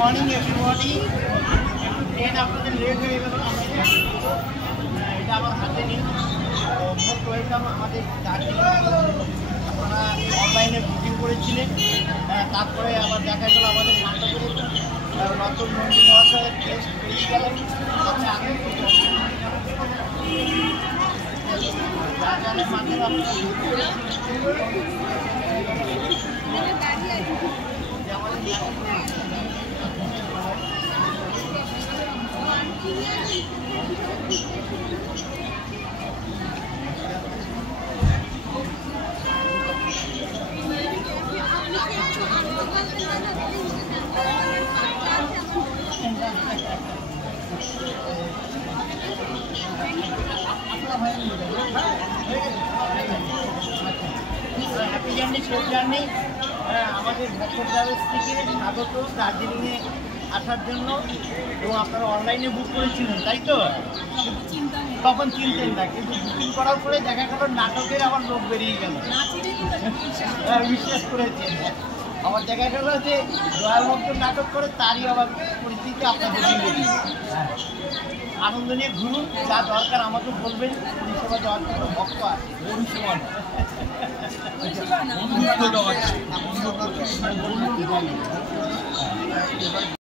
Morning everybody. Train আপনাদের late হয়ে গেল, এটা আমার হাতে নেই। মোস্ট ওয়েলকাম আমাদের দার্জিলিং। আপনারা অনলাইনে বুকিং করেছিলেন, তারপরে আবার দেখা গেল আমাদের নাটকের রতন নন্দী মহাশয়ের টেস্ট বেরিয়ে গেলেন। রাজনের মাধ্যমে হ্যাপি জার্নি, সেফ জার্নি। আমাদের ভক্ত ট্রাভেলস থেকে স্বাগত দার্জিলিংয়ে আসার জন্য। এবং আপনারা অনলাইনে বুক করেছিলেন, তাই তো? তখন চিনতেন না, কিন্তু বুকিং করার পরে দেখা গেল নাটকের আবার লোক বেরিয়ে গেল, বিশ্বাস করেছেন। আবার দেখা গেল যে দয়াল ভক্ত নাটক করে তারই আবার পরিস্থিতি আপনাদের আনন্দ নিয়ে ঘুরুন। যা দরকার আমাকে বলবেন, পরিষেবা দেওয়ার জন্য ভক্ত আছে।